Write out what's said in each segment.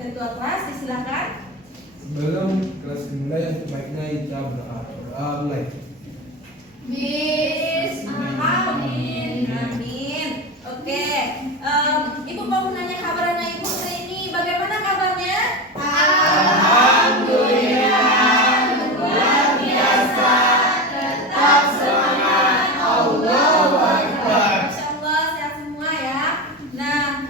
ketua kelas, silakan. Sebelum kelas dimulai, sebaiknya kita berdoa mulai. Amin. Amin. Oke. Ibu mau menanya kabar anak ibu hari ini. Bagaimana kabarnya? Alhamdulillah, luar biasa, tetap semangat, Allahu Akbar. Masya Allah, sehat semua ya. Nah,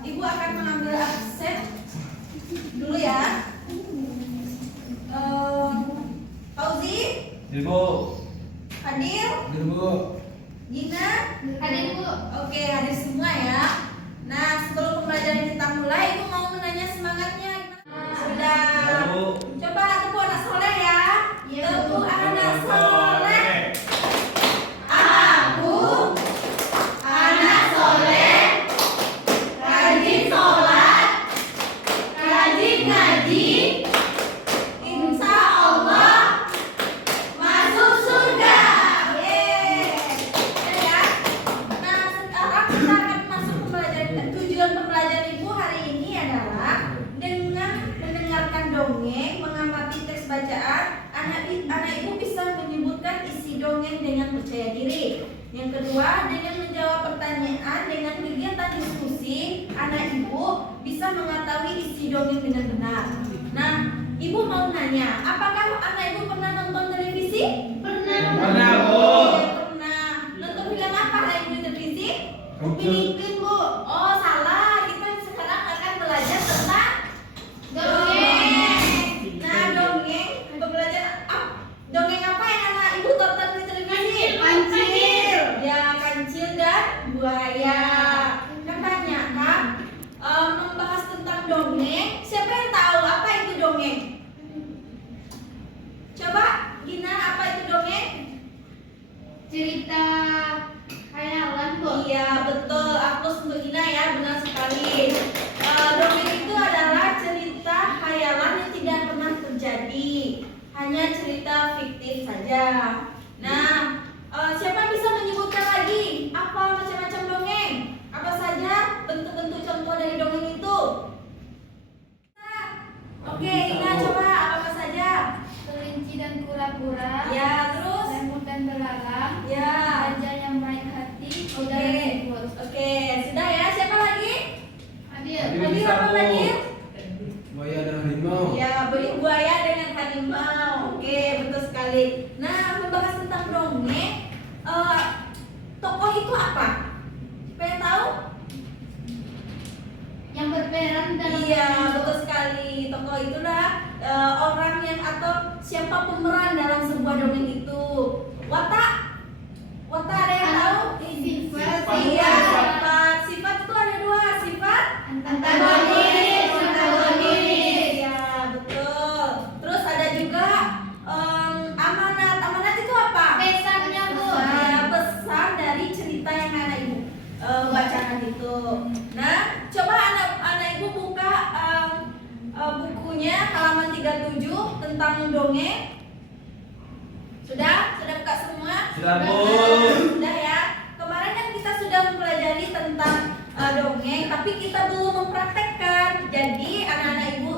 ibu akan mengambil absen dulu ya. Fauzi, Ibu. Fadil, Ibu. Gina, Hadir Bu. oke, hadir semua ya. Nah, sebelum pembelajaran kita mulai, ibu mau menanya semangatnya. Sudah. Coba tepuk anak soleh ya. Tepuk anak soleh. Aku anak soleh, rajin sholat, rajin ngaji, insya Allah masuk surga. Ya. Nah, sekarang kita akan masuk pembelajaran. Tujuan pembelajaran ibu hari ini adalah dengan mendengarkan dongeng, mengamati teks bacaan, anak ibu bisa menyebutkan isi dongeng dengan percaya diri. Yang kedua, dengan menjawab pertanyaan dengan kegiatan diskusi, anak ibu bisa mengetahui isi dongeng dengan benar. Nah, ibu mau nanya, apakah anak ibu pernah nonton televisi? Pernah, Bu. Pernah. Nonton film apa anak ibu di televisi? Upin Ipin, Bu. Oh, salah. Kita sekarang akan belajar tentang Dongeng. Nah, dongeng. Belajar dongeng apa yang anak ibu tonton di televisi? Kancil. Ya, kancil dan buaya. Katanya kan membahas tentang dongeng. Siapa yang tahu apa itu dongeng? Coba, Gina, apa itu dongeng? Cerita khayalan Bu. Iya, betul. Aplaus untuk Gina ya, benar sekali. Dongeng itu adalah cerita khayalan yang tidak pernah terjadi, hanya cerita fiktif saja. Nah, siapa bisa menyebutkan lagi apa macam-macam dongeng? Apa saja bentuk-bentuk contoh dari dongeng itu? Oke, Gina coba apa saja? Kelinci dan kura-kura. Ya, terus? Lemur dan belalang. Ya. Raja yang baik hati. Oke, Dan tikus. oke, sudah ya. Siapa lagi? Hadir. Hadir apa lagi? Buaya dan harimau. Ya, buaya dengan harimau. Oke, betul sekali. Nah, membahas tentang dongeng, tokoh itu apa? Pengen tahu? Yang berperan dalam Iya, betul sekali. Tokoh itulah orang yang atau siapa pemeran dalam sebuah dongeng itu. Watak? Watak ada yang tahu? Sifat. Iya, sifat. Sifat itu ada dua, sifat Antagonis. Ya, betul. Terus ada juga amanat. Amanat itu apa? Pesannya Bu. Ya, pesan dari cerita yang anak ibu bacakan itu. Nah, coba anak ibu buka bukunya halaman 37 tentang dongeng. Sudah? Sudah buka semua? Sudah, Bu. Sudah ya. Kemarin kan kita sudah mempelajari tentang dongeng, tapi kita belum mempraktekkan. Jadi anak-anak ibu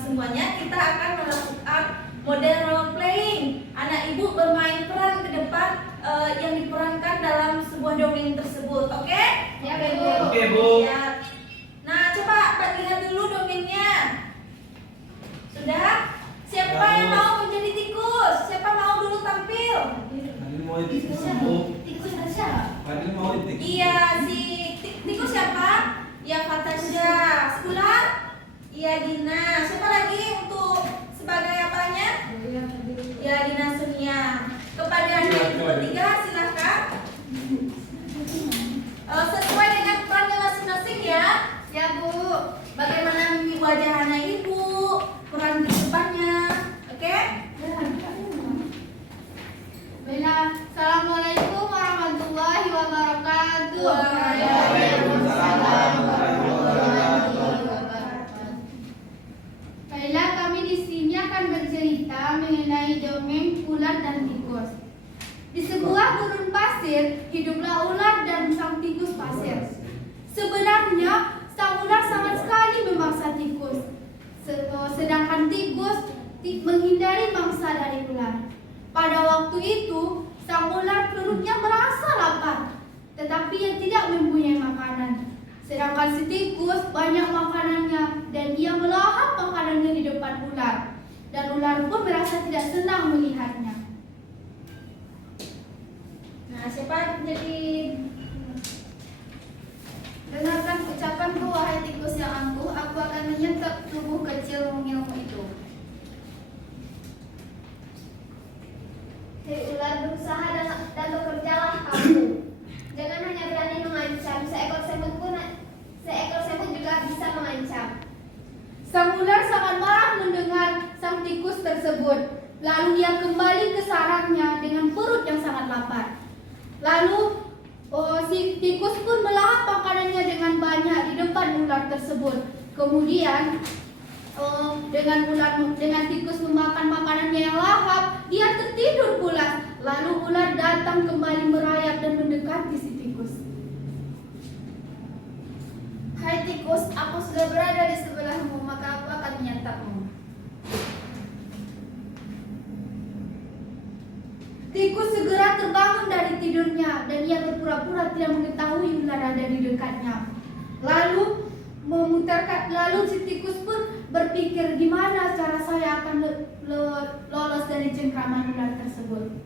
semuanya kita akan melakukan model role playing. Anak ibu bermain peran ke depan yang diperankan dalam sebuah dongeng tersebut. Oke? Ya, Bu. Oke, Bu. Ya. Nah, coba lihat dulu dongengnya. Sudah? Siapa Ya, Bu. yang mau menjadi tikus? Siapa mau dulu tampil? Hadir mau itu, Bu. Tikus Tasya. Hadir mau itu. Iya, si tikus siapa? Ya, Fatasya. Sekolah? Iya, Gina. Siapa lagi untuk sebagai apanya? Ya, Gina Sunia. Kepada anak ibu ketiga, silakan. Sesuai dengan perannya masing-masing ya. Ya Bu. Bagaimana wajah anak ibu, peran di depannya. Oke? Baiklah. Assalamualaikum warahmatullahi wabarakatuh. Waalaikumsalam warahmatullahi wabarakatuh. Baiklah, kami di sini akan bercerita mengenai dongeng ular dan tikus. Di sebuah gurun pasir hiduplah ular dan sang tikus pasir. Sebenarnya sang ular menghindari mangsa dari ular. Pada waktu itu, sang ular perutnya merasa lapar, tetapi ia tidak mempunyai makanan. Sedangkan si tikus banyak makanannya dan ia melahap makanannya di depan ular. Dan ular pun merasa tidak senang melihatnya. Nah, siapa jadi Dengarkan ucapanku, wahai tikus yang angkuh, aku akan menyentuh tubuh kecil mungilmu itu. Hei ular, berusaha dan bekerjalah kamu. Jangan hanya berani mengancam, seekor semut juga bisa mengancam. Sang ular sangat marah mendengar sang tikus tersebut. Lalu dia kembali ke sarangnya dengan perut yang sangat lapar. Lalu si tikus pun melahap makanannya dengan banyak di depan ular tersebut. Kemudian dengan tikus memakan makanannya yang lahap, dia tertidur pulas. Lalu ular datang kembali merayap dan mendekati si tikus. Hai tikus, aku sudah berada di sebelahmu, maka aku akan menyantapmu. Tikus segera terbangun dari tidurnya dan ia berpura-pura tidak mengetahui ular ada di dekatnya. Lalu si tikus pun berpikir, gimana cara saya akan lolos dari cengkraman ular tersebut.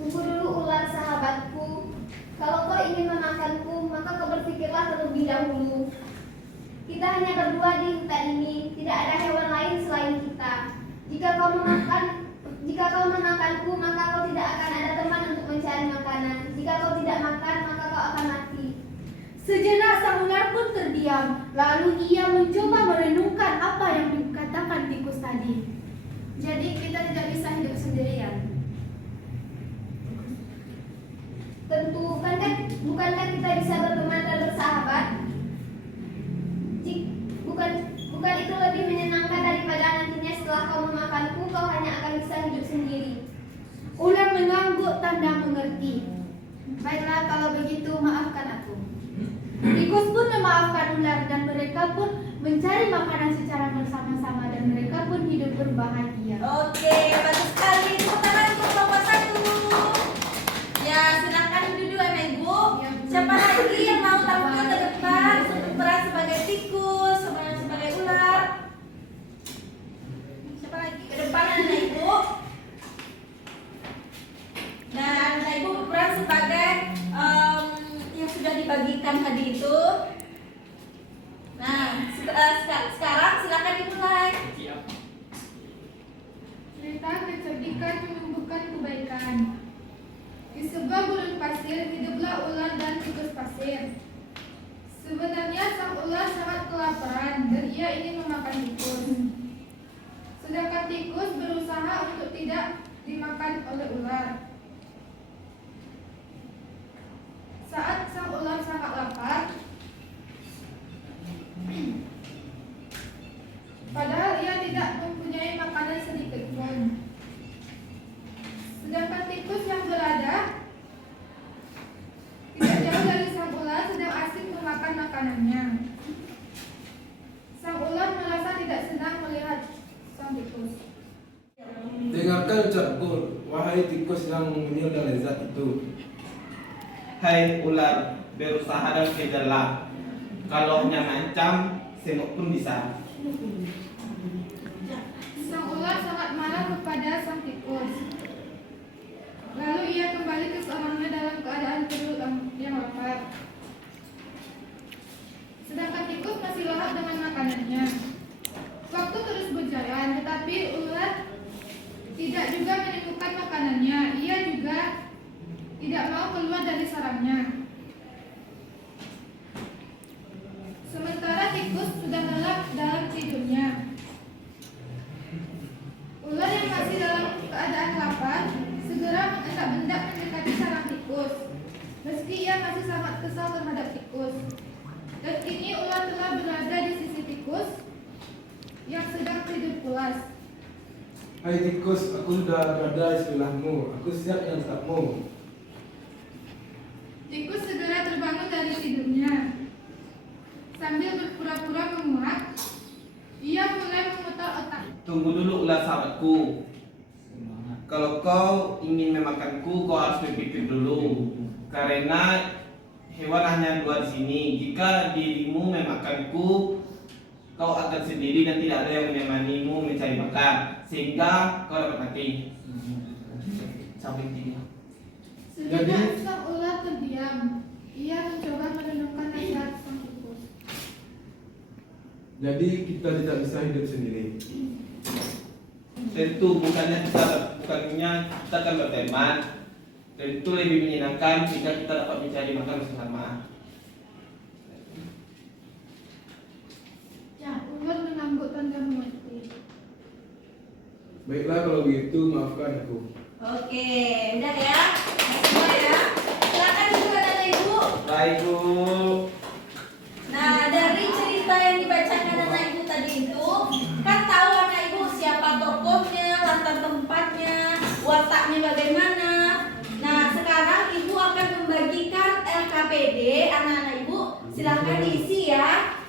Tunggu dulu ular sahabatku. Kalau kau ingin memakanku, maka kau berpikirlah terlebih dahulu. Kita hanya berdua di hutan ini, tidak ada hewan lain selain kita. Jika kau memakanku, maka kau tidak akan ada teman untuk mencari makanan. Jika kau tidak makan, maka kau akan mati. Sejenak sang ular pun terdiam. Lalu ia mencoba merenungkan apa yang dikatakan tikus tadi. Jadi kita tidak bisa hidup sendirian. Tentu, bukankah kita bisa berteman dan bersahabat? Bukan itu lebih menyenangkan daripada nantinya setelah kau memakanku, kau hanya akan bisa hidup sendiri. Ular mengangguk tanda mengerti. Baiklah, kalau begitu maafkan aku. Tikus pun memaafkan ular dan mereka pun mencari makanan secara bersama-sama dan mereka pun hidup berbahagia. Oke, bagus sekali. Tepuk tangan untuk kelompok 1. Ya, silakan duduk anak ibu. Siapa lagi yang mau tampil ke depan berperan sebagai tikus, sebagai ular? Siapa lagi ke depan anak ibu? Dan anak ibu berperan sebagai yang sudah dibagikan tadi itu. Nah, sekarang silakan dimulai. Cerita kecerdikan menumbuhkan kebaikan. Di sebuah gurun pasir hiduplah ular dan tikus pasir. Sebenarnya sang ular sangat kelaparan dan ia ingin memakan tikus. Sedangkan tikus berusaha untuk tidak dimakan oleh ular. Saat sang ular sangat lapar, padahal ia tidak mempunyai makanan sedikit pun. Sedangkan tikus yang berada tidak jauh dari sang ular sedang asik memakan makanannya. Sang ular merasa tidak senang melihat sang tikus. Dengarkan ucapku, wahai tikus yang mengunyah dan lezat itu. Hai ular, berusaha dan kejarlah. Kalau hanya mengancam, semut pun bisa. Sang ular sangat marah kepada sang tikus. Lalu ia kembali ke sarangnya dalam keadaan perut yang lapar. Sedangkan tikus masih lahap dengan makanannya. Waktu terus berjalan, tetapi ular tidak juga menemukan makanannya. Ia juga tidak mau keluar dari sarangnya. Sementara tikus sudah lelap dalam tidurnya. Ular yang masih dalam keadaan lapar segera mengendap-endap mendekati sarang tikus. Meski ia masih sangat kesal terhadap tikus. Dan kini ular telah berada di sisi tikus yang sedang tidur pulas. Hai tikus, aku sudah berada di sebelahmu. Aku siap menyantapmu. Tikus segera terbangun dari tidurnya. Sambil berpura-pura menguap, ia mulai memutar otak Tunggu dulu ular sahabatku. Kalau kau ingin memakanku, kau harus berpikir dulu. Karena hewan hanya dua di sini. Jika dirimu memakanku, kau akan sendiri dan tidak ada yang menemanimu mencari makan, sehingga kau dapat mati. Sampai tiga. Sejenak sang ular terdiam. Ia mencoba merenungkan nasihat sang tikus. Jadi kita tidak bisa hidup sendiri. Tentu bukannya kita akan berteman. Tentu lebih menyenangkan jika kita dapat mencari makan bersama. Ya, ular mengangguk tanda mengerti. Baiklah kalau begitu, maafkan aku. Oke, udah ya. Semua ya. Silakan dulu anak ibu. Baik, Bu. Nah, dari cerita yang dibacakan anak ibu tadi itu, kan tahu anak ibu siapa tokohnya, latar tempatnya, wataknya bagaimana. Nah, sekarang ibu akan membagikan LKPD anak-anak ibu. Silahkan diisi ya.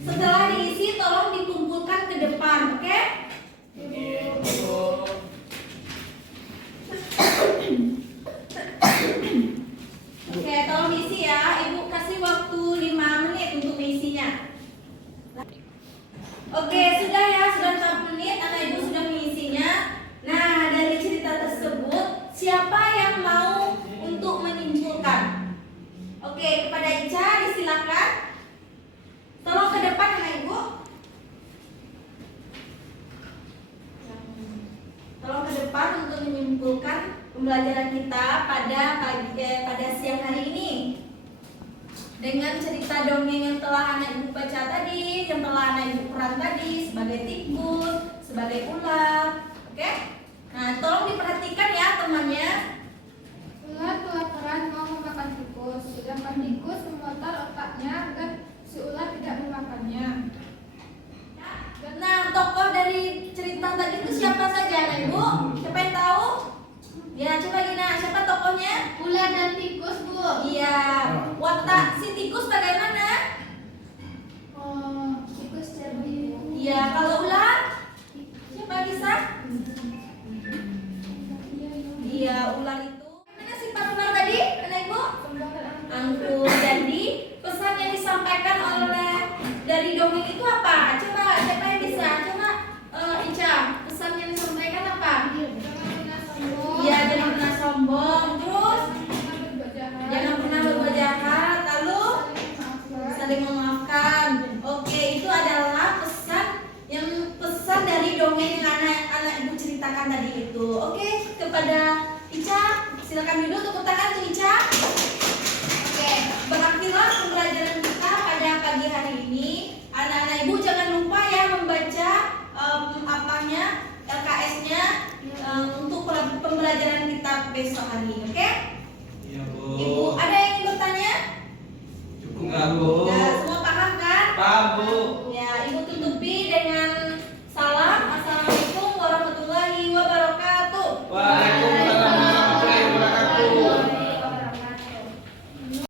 Setelah diisi, tolong dikumpulkan ke depan, oke? Oke, tolong diisi ya. Ibu kasih waktu 5 menit untuk mengisinya. Oke, sudah ya, sudah 4 menit, anak ibu sudah mengisinya. Nah, dari cerita tersebut, siapa yang mau untuk menyimpulkan? Oke, kepada Ica, disilakan. Tolong ke depan anak ibu. Tolong ke depan untuk menyimpulkan pembelajaran kita pada siang hari ini dengan cerita dongeng yang telah anak ibu baca tadi, yang telah anak ibu peran tadi sebagai tikus, sebagai ular. Oke? Nah, tolong diperhatikan ya temannya. Ular kelaparan mau memakan tikus, sedangkan tikus memutar otaknya agar si ular tidak memakannya. Nah, tokoh dari cerita tadi itu siapa saja anak ibu? Siapa yang tahu? Ya, coba Gina, siapa tokohnya? Ular dan tikus, Bu. Iya, watak si tikus bagaimana? Oh, tikus cerdik. Iya, kalau ular? Siapa bisa? Iya, ular itu. Mana sifat ular tadi, anak ibu? Angkuh. Jadi, pesan yang disampaikan oleh dari dongeng itu apa? Coba, siapa yang bisa? Coba, Ica, pesan yang disampaikan apa? Iya, jangan pernah sombong. Terus, jangan pernah berbuat jahat. Lalu, saling memaafkan. Oke, itu adalah pesan dari dongeng yang anak ibu ceritakan tadi itu. Oke, kepada Ica, silakan duduk, tepuk tangan untuk Ica. Oke, berakhirlah pembelajaran